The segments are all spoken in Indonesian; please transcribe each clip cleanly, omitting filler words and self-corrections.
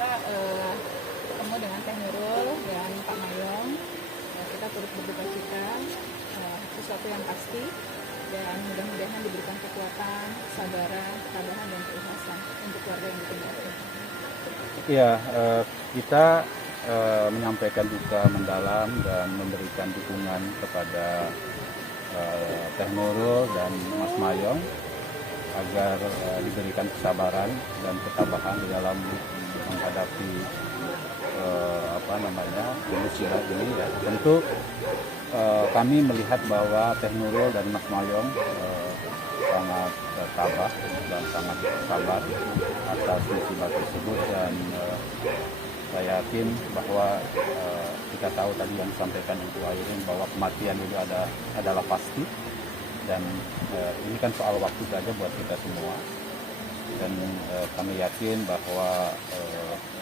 kita ketemu dengan Teh Nurul dan Pak Mayong. Kita turut berduka cita, sesuatu yang pasti, dan mudah-mudahan diberikan kekuatan, kesabaran, ketabahan, dan keikhlasan untuk keluarga yang ditinggalkan. Ya, kita menyampaikan duka mendalam dan memberikan dukungan kepada Teh Nurul dan Mas Mayong agar diberikan kesabaran dan ketabahan di dalam menghadapi musibah ini ya. Tentu kami melihat bahwa Teh Nurul dan Mas Mayong sangat tabah dan sangat sabar atas musibah tersebut, dan saya yakin bahwa kita tahu tadi yang disampaikan Ibu Airin bahwa kematian itu adalah pasti, dan ini kan soal waktu saja buat kita semua, dan kami yakin bahwa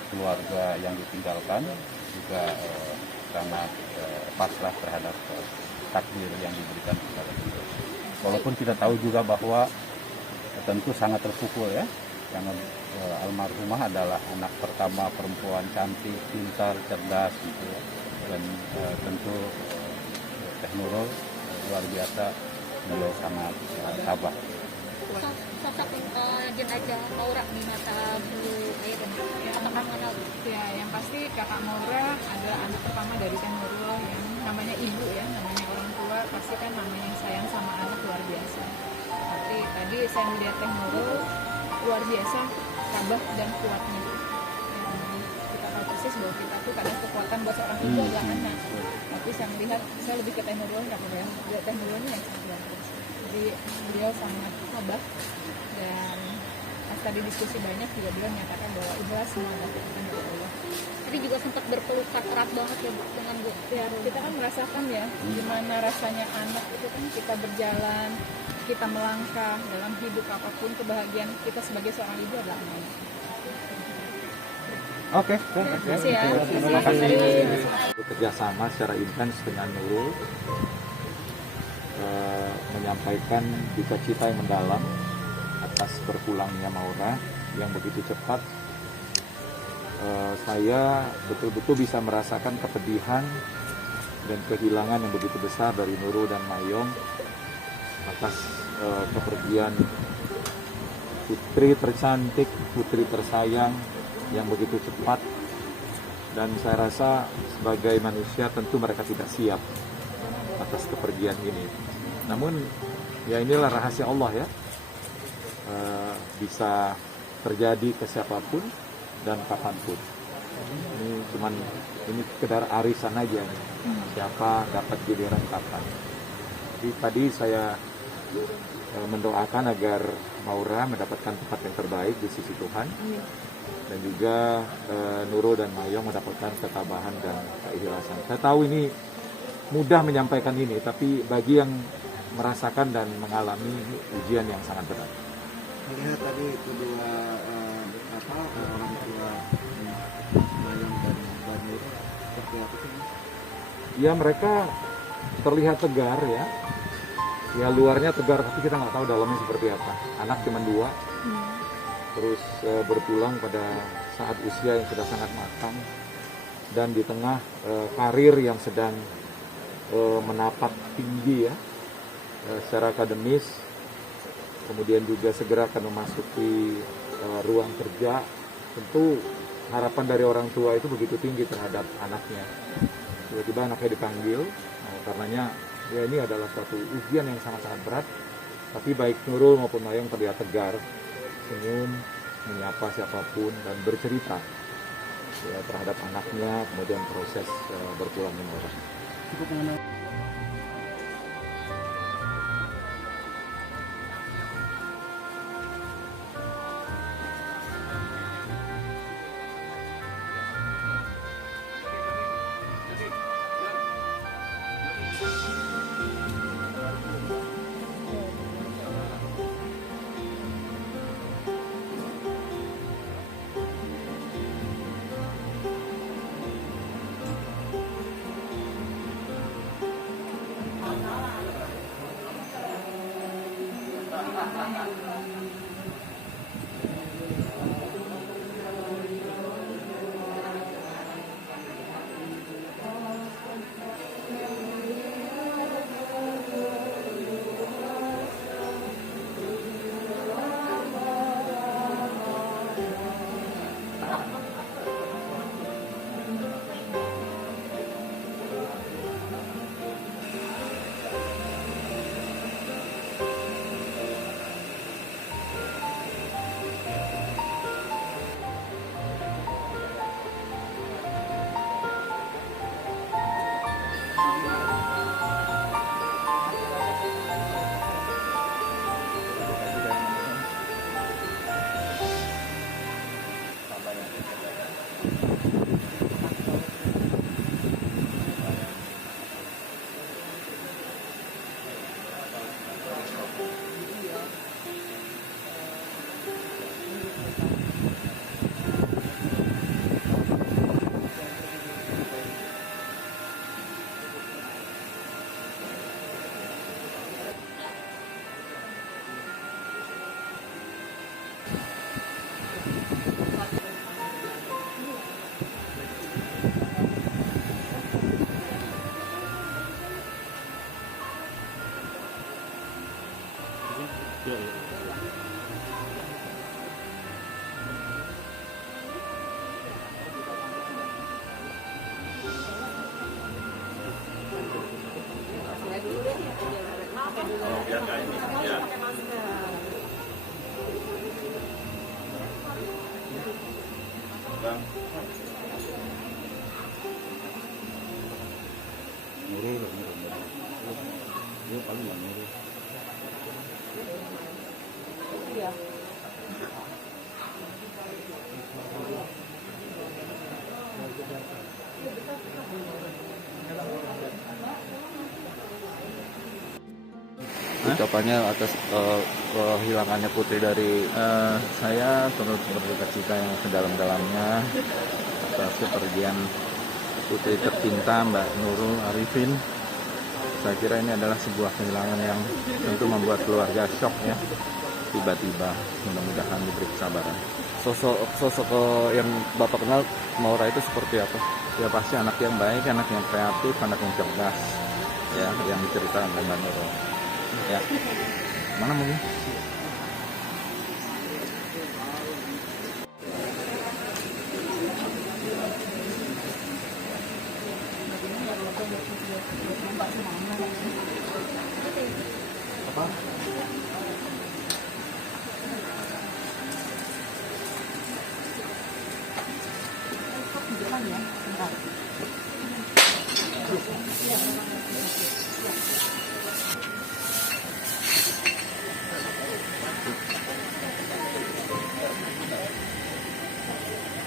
keluarga yang ditinggalkan juga sangat pasrah terhadap takdir yang diberikan kepada kita. Walaupun kita tahu juga bahwa tentu sangat terpukul ya, karena almarhumah adalah anak pertama perempuan cantik, pintar, cerdas gitu ya. Dan tentu Teh Nurul luar biasa, beliau sangat tabah. Sosok jenazah Maura di mata Bu Aya dan apakah mengenal? Ya, yang pasti Kakak Maura adalah anak pertama dari Teh Nurul yang namanya ibu ya, namanya orang tua pasti kan namanya yang sayang sama anak luar biasa. Tapi tadi saya melihat Teh Nurul luar biasa tabah dan kuatnya. Yang kita tahu persis bahwa kita tuh kadang kekuatan buat seorang ibu adalah anak. Tapi saya melihat, saya lebih ke Teh Nurul nggak apa ya, Teh Nurul ini yang sangat luar biasa. Jadi beliau sangat tabah dan pas tadi diskusi banyak juga beliau menyatakan bahwa ikhlas semua dilakukan oleh Allah. Tadi juga sempat berpelukan erat banget ya Bu dengan Bu. Ya, kita kan merasakan ya gimana rasanya anak itu kan kita berjalan, kita melangkah dalam hidup apapun, kebahagiaan kita sebagai seorang ibu adalah anak. Oke, Terima kasih ya. terima kasih. Terima Bekerjasama secara intens dengan Nurul, menyampaikan duka cita yang mendalam atas berpulangnya Maura yang begitu cepat. Saya betul-betul bisa merasakan kepedihan dan kehilangan yang begitu besar dari Nurul dan Mayong atas kepergian putri tercantik, putri tersayang yang begitu cepat. Dan saya rasa sebagai manusia tentu mereka tidak siap atas kepergian ini. Namun ya inilah rahasia Allah ya, bisa terjadi ke siapapun dan kapanpun. Ini sekedar arisan aja nih. Siapa dapat giliran kapan. Jadi tadi saya mendoakan agar Maura mendapatkan tempat yang terbaik di sisi Tuhan, dan juga Nurul dan Mayong mendapatkan ketabahan dan keikhlasan. Saya tahu ini mudah menyampaikan ini, tapi bagi yang merasakan dan mengalami ujian yang sangat berat. Melihat tadi kedua orang tua Mayong dan Mbak Nur, seperti apa sih? Ya mereka terlihat tegar ya. Ya luarnya tegar, tapi kita nggak tahu dalamnya seperti apa. Anak cuma 2, terus berpulang pada saat usia yang sudah sangat matang, dan di tengah karir yang sedang menapak tinggi ya, secara akademis, kemudian juga segera akan memasuki ruang kerja. Tentu harapan dari orang tua itu begitu tinggi terhadap anaknya. Tiba-tiba anaknya dipanggil, karenanya ya ini adalah suatu ujian yang sangat-sangat berat. Tapi baik Nurul maupun Mayong terlihat tegar, senyum, menyapa siapapun, dan bercerita ya, terhadap anaknya, kemudian proses berpulangnya Maura. Cukup mengenal. Nurul. Dia paling nggak Nurul. Iya. Ucapannya atas kehilangannya putri dari Saya turut berduka cita yang sedalam-dalamnya atas kepergian putri tercinta Mbak Nurul Arifin. Saya kira ini adalah sebuah kehilangan yang tentu membuat keluarga shock ya, tiba-tiba. Mudah-mudahan diberi kesabaran. sosok yang Bapak kenal Maura itu seperti apa? Ya pasti anak yang baik, anak yang kreatif, anak yang cerdas, ya yang diceritakan oleh Mbak Nurul. Ya, mana mungkin?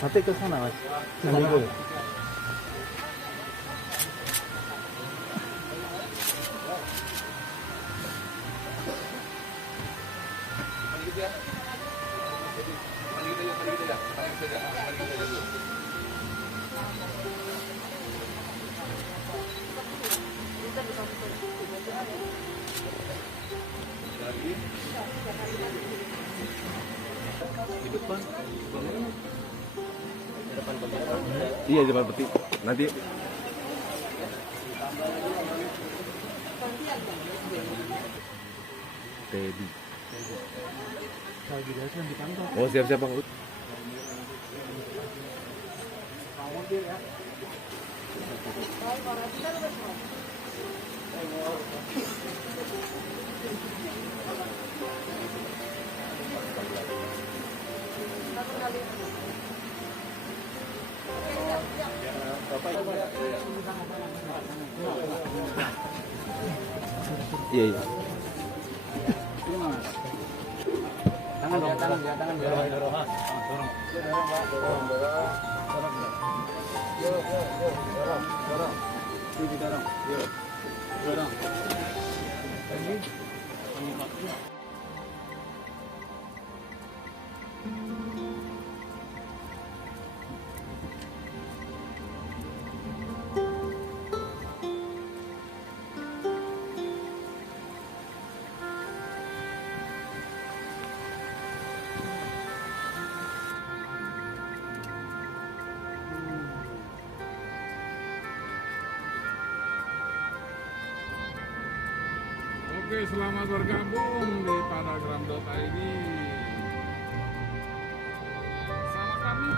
Nanti ke sana, Mas. Nanti. Iya, depan peti. Nanti Teddy. oh siap-siap Bang. Iya, iya. Oke, selamat bergabung di panagram.id sama kami.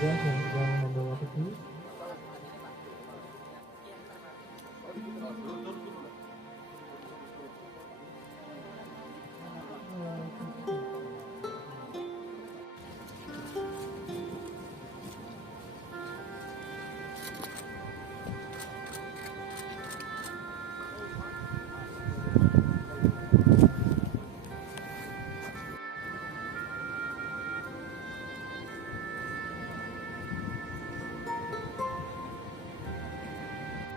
petugas yang sedang membawa peti.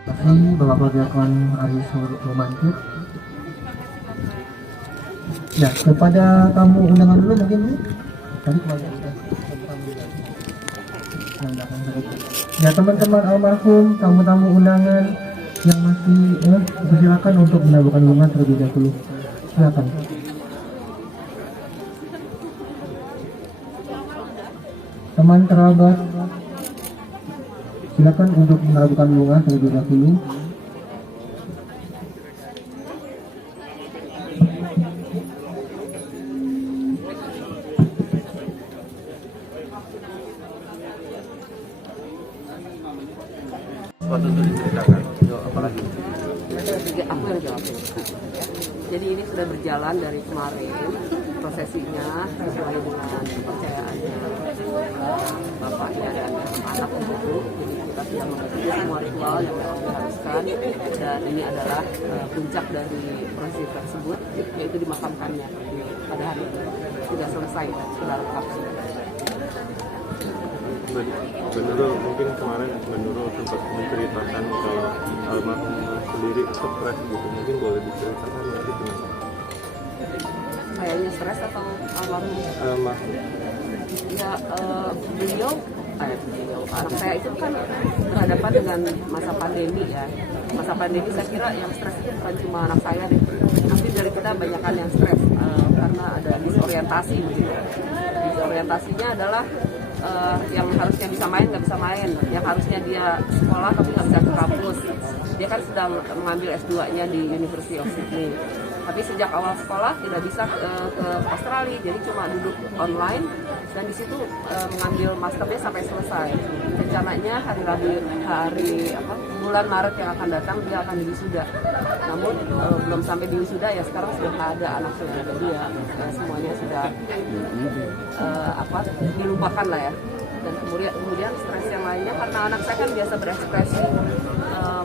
Terima kasih Bapak Perdiakan Aris Romantik. Ya, kepada tamu undangan dulu mungkin Bu. Tadi kepada ya teman-teman almarhum, tamu-tamu undangan yang masih silakan untuk menaburkan bunga terlebih dahulu. Silakan. Teman kerabat, silakan untuk menaburkan bunga terlebih dahulu. Waktu itu diceritakan, apalagi Aku yang jawab. Jadi ini sudah berjalan dari kemarin prosesinya sesuai dengan kepercayaannya bapaknya dan anak itu. Jadi kita sudah mengikuti semua ritual yang memang diharuskan dan ini adalah puncak dari prosesi tersebut, yaitu dimakamkannya pada hari itu. Sudah selesai, sudah lengkap. Menurut mungkin kemarin menurut sempat menceritakan kalau almarhum sendiri stres gitu, mungkin boleh diceritakan nanti gimana? Kayaknya stres atau almarhum? Ya beliau anak saya itu kan berhadapan dengan masa pandemi ya. Masa pandemi saya kira yang stres itu bukan cuma anak saya deh, tapi dari kita banyakan yang stres karena ada disorientasi gitu. Disorientasinya adalah yang harusnya bisa main nggak bisa main, yang harusnya dia sekolah tapi nggak bisa ke kampus. Dia kan sedang mengambil S2-nya di University of Sydney, tapi sejak awal sekolah tidak bisa ke Australia, jadi cuma duduk online dan di situ mengambil masternya sampai selesai. Rencananya bulan Maret yang akan datang dia akan diwisuda. Namun belum sampai diwisuda ya sekarang sudah nggak ada anak saudara dia, semuanya sudah dilupakan lah ya. Dan kemudian stres yang lainnya karena anak saya kan biasa berekspresi,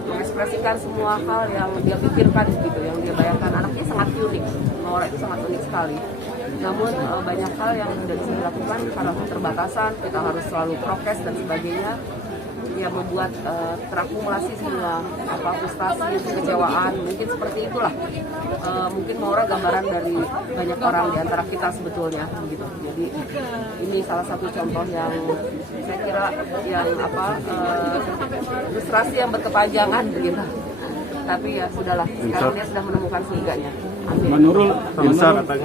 mengekspresikan semua hal yang dia pikirkan gitu, yang dia bayangkan. Anaknya sangat unik, Maura itu sangat unik sekali. Namun banyak hal yang tidak bisa dilakukan karena keterbatasan, kita harus selalu prokes dan sebagainya, yang membuat terakumulasi semua frustasi, kekecewaan, mungkin seperti itulah. Mungkin Maura gambaran dari banyak orang di antara kita sebetulnya begitu. Jadi ini salah satu contoh yang saya kira yang frustrasi yang berkepanjangan begitu. Tapi ya sudahlah, sekarang dia sudah menemukan surganya. Menurut katanya sampai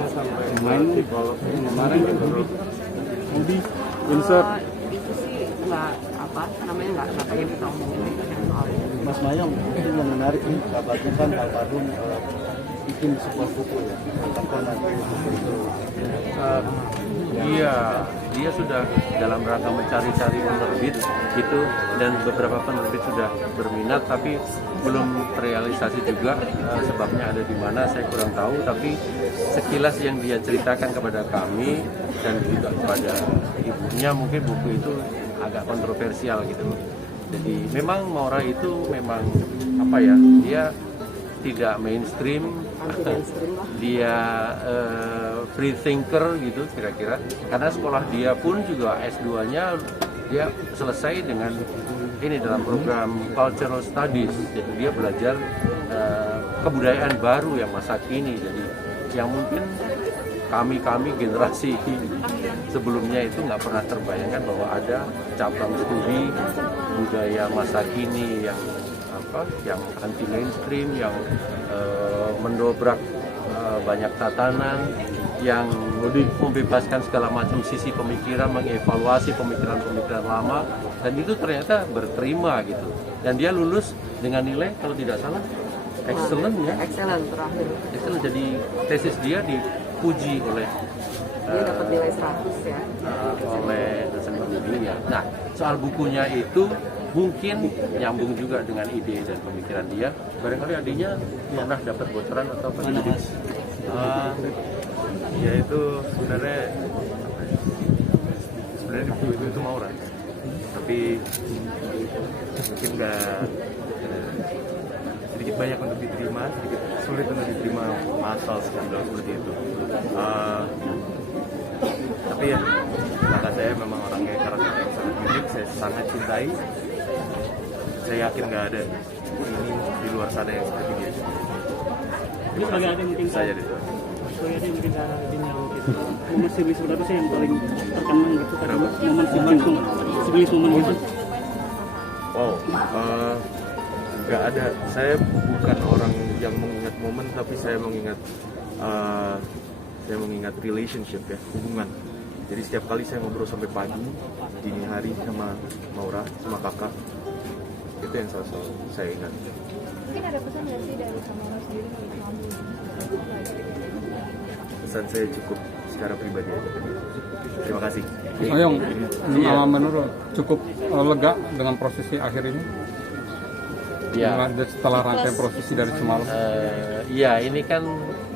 main psikolog kemarin Udi itu sih nggak nggak pengen kita omongin soal itu. Mas Mayong, ini yang menarik nih, kabarnya kan almarhum bikin sebuah buku ya, tentang nanti buku itu. Dia sudah dalam rangka mencari-cari penerbit gitu, dan beberapa penerbit sudah berminat tapi belum terrealisasi juga. Sebabnya ada di mana saya kurang tahu, tapi sekilas yang dia ceritakan kepada kami dan juga kepada ibunya, mungkin buku itu agak kontroversial gitu. Jadi memang Maura itu memang dia tidak mainstream, dia free thinker gitu kira-kira. Karena sekolah dia pun juga S2-nya dia selesai dengan ini dalam program Cultural Studies. Jadi dia belajar kebudayaan baru yang masa kini. Jadi yang mungkin kami generasi sebelumnya itu nggak pernah terbayangkan bahwa ada cabang studi budaya masa kini yang anti mainstream, yang mendobrak banyak tatanan, yang membebaskan segala macam sisi pemikiran, mengevaluasi pemikiran-pemikiran lama, dan itu ternyata berterima gitu. Dan dia lulus dengan nilai kalau tidak salah excellent ya. Excellent terakhir. Excellent. Jadi tesis dia dipuji oleh dia dapat nilai 100 ya. Oleh dosen pembimbingnya. Nah, soal bukunya itu mungkin nyambung juga dengan ide dan pemikiran dia. Barangkali adiknya pernah dapat bocoran atau apa? Ya itu sebenarnya di buku itu Maura, tapi mungkin nggak sedikit banyak untuk diterima, sedikit sulit untuk diterima asal seperti itu. Tapi ya kakak saya memang orangnya karakter yang sangat unik, saya sangat cintai. Saya yakin nggak ada ini di luar sana yang seperti dia. Ini sebagai adik mungkin saya deh. Sebagai adik mungkin adiknya gitu. Momen Sibilis berapa sih yang paling terkenang gitu? Momen Sibilis momen gitu. Wow, nggak ada. Saya bukan orang yang mengingat momen, tapi saya mengingat relationship ya, hubungan. Jadi setiap kali saya ngobrol sampai pagi, dini hari sama Maura, sama kakak, itu yang selalu saya ingat. Mungkin ada pesan nggak sih dari Maura sendiri ke kamu? Pesan saya cukup secara pribadi aja. Terima kasih. Mayong, menurut cukup lega dengan prosesi akhir ini? Ya. Setelah rangkaian prosesi dari semalam? Iya, ini kan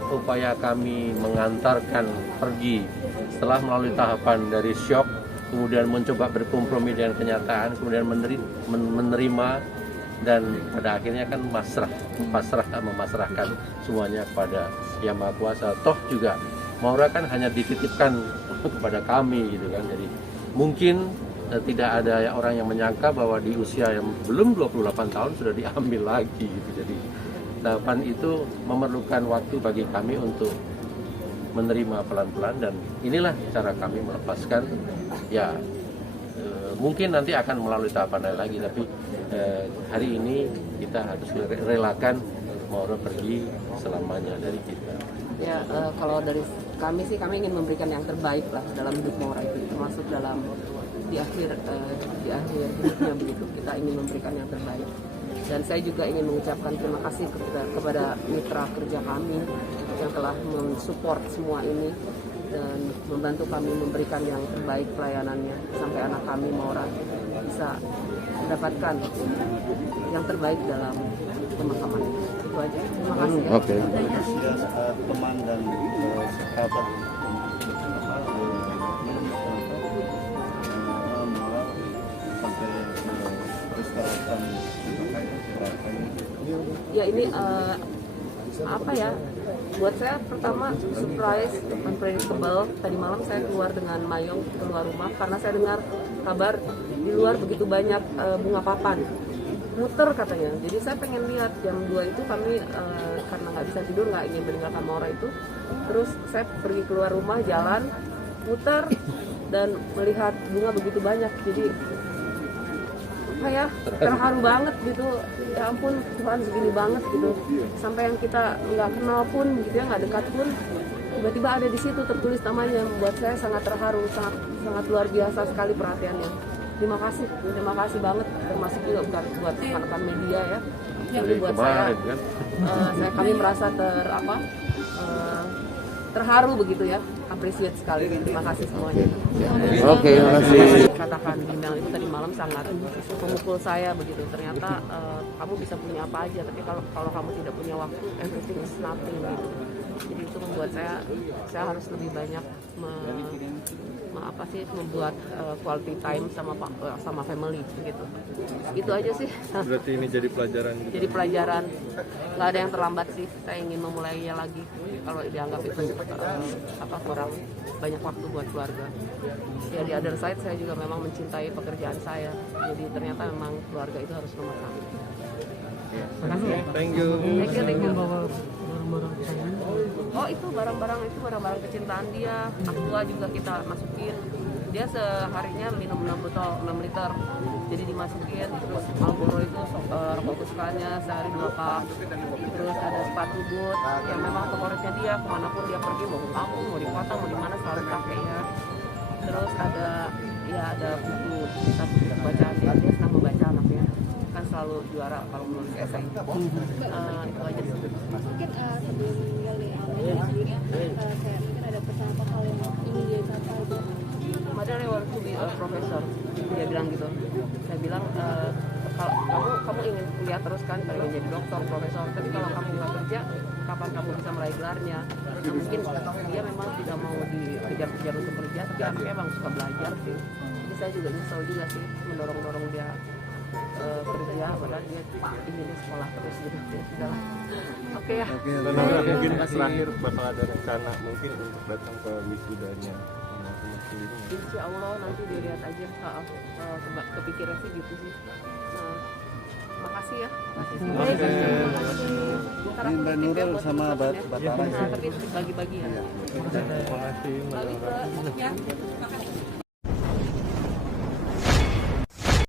upaya kami mengantarkan pergi setelah melalui tahapan dari shock, kemudian mencoba berkompromi dengan kenyataan, kemudian menerima, dan pada akhirnya kan memasrahkan semuanya kepada Yang Maha Kuasa. Toh juga Maura kan hanya dititipkan kepada kami gitu kan. Jadi mungkin tidak ada orang yang menyangka bahwa di usia yang belum 28 tahun sudah diambil lagi gitu. Jadi tahapan itu memerlukan waktu bagi kami untuk menerima pelan-pelan, dan inilah cara kami melepaskan. Ya mungkin nanti akan melalui tahapan lain lagi, tapi hari ini kita harus relakan Maura pergi selamanya dari kita. Ya kalau dari kami sih, kami ingin memberikan yang terbaik lah dalam hidup Maura itu, termasuk dalam di akhir hidupnya begitu. Kita ingin memberikan yang terbaik. Dan saya juga ingin mengucapkan terima kasih kepada mitra kerja kami yang telah mensupport semua ini dan membantu kami memberikan yang terbaik pelayanannya sampai anak kami Maura bisa mendapatkan yang terbaik dalam pemakaman. Itu aja. Terima kasih. Ya. Oke. Teman dan sahabat Ya ini apa ya, buat saya pertama surprise, unpredictable. Tadi malam saya keluar dengan Mayong keluar rumah karena saya dengar kabar di luar begitu banyak bunga papan muter katanya. Jadi saya pengen lihat jam 2 itu kami karena nggak bisa tidur, nggak ingin meninggalkan Maura itu. Terus saya pergi keluar rumah, jalan muter dan melihat bunga begitu banyak. Jadi apa ya, terharu banget gitu. Ya ampun, Tuhan segini banget gitu. Sampai yang kita nggak kenal pun gitu ya, nggak dekat pun, tiba-tiba ada di situ tertulis namanya. Membuat saya sangat terharu, sangat luar biasa sekali perhatiannya. Terima kasih banget, termasuk juga buat rekan-rekan media ya. Jadi buat saya, kami merasa terharu begitu ya, appreciate sekali. Terima kasih semuanya. Oke, terima kasih. Katakan email itu tadi malam sangat memukul saya begitu. Ternyata kamu bisa punya apa aja, tapi kalau kamu tidak punya waktu, everything is nothing gitu. Jadi itu membuat saya harus lebih banyak membuat quality time sama family gitu. Gitu aja sih. Berarti ini jadi pelajaran. Jadi pelajaran, nggak ada yang terlambat sih. Saya ingin memulainya lagi. Kalau dianggap itu kurang banyak waktu buat keluarga. Ya di other side saya juga memang mencintai pekerjaan saya. Jadi ternyata memang keluarga itu harus nomor 1. Makasih ya. Thank you. Oh itu barang-barang kecintaan dia. Aqua juga kita masukin. Dia seharinya minum 6 liter. Jadi dimasukin. Terus Marlboro itu rokok kesukaannya sehari 2 pak. Terus ada sepatu boot yang memang favoritnya dia. Kemanapun dia pergi, mau ke kampung, mau di kota, mau di mana selalu pakai ya. Terus ada buku bacaan dia senang membaca anaknya. Kan selalu juara kalau menulis esai. Itu aja sih. Mungkin sebelum sebelumnya kayak mungkin ada pesan apa hal yang ingin dia capai gitu. Padahal I want to be a professor, dia bilang gitu. tanya kapan kamu bisa mulai gelarnya. Nah, mungkin dia memang tidak mau dikejar-kejar untuk kerja, tapi anaknya emang suka belajar sih. Jadi saya juga nyesel juga sih mendorong-dorong dia kerja, padahal dia ingin sekolah terus gitu. Ya sudahlah. Oke ya. Mungkin terakhir bakal ada rencana mungkin untuk datang ke wisudanya. Insya Allah nanti dilihat aja. Kepikiran sih gitu sih. Makasih ya. Ini Mbak Nurul sama Batara. Tapi bagi-bagi ya. Terima kasih. Ya, makasih.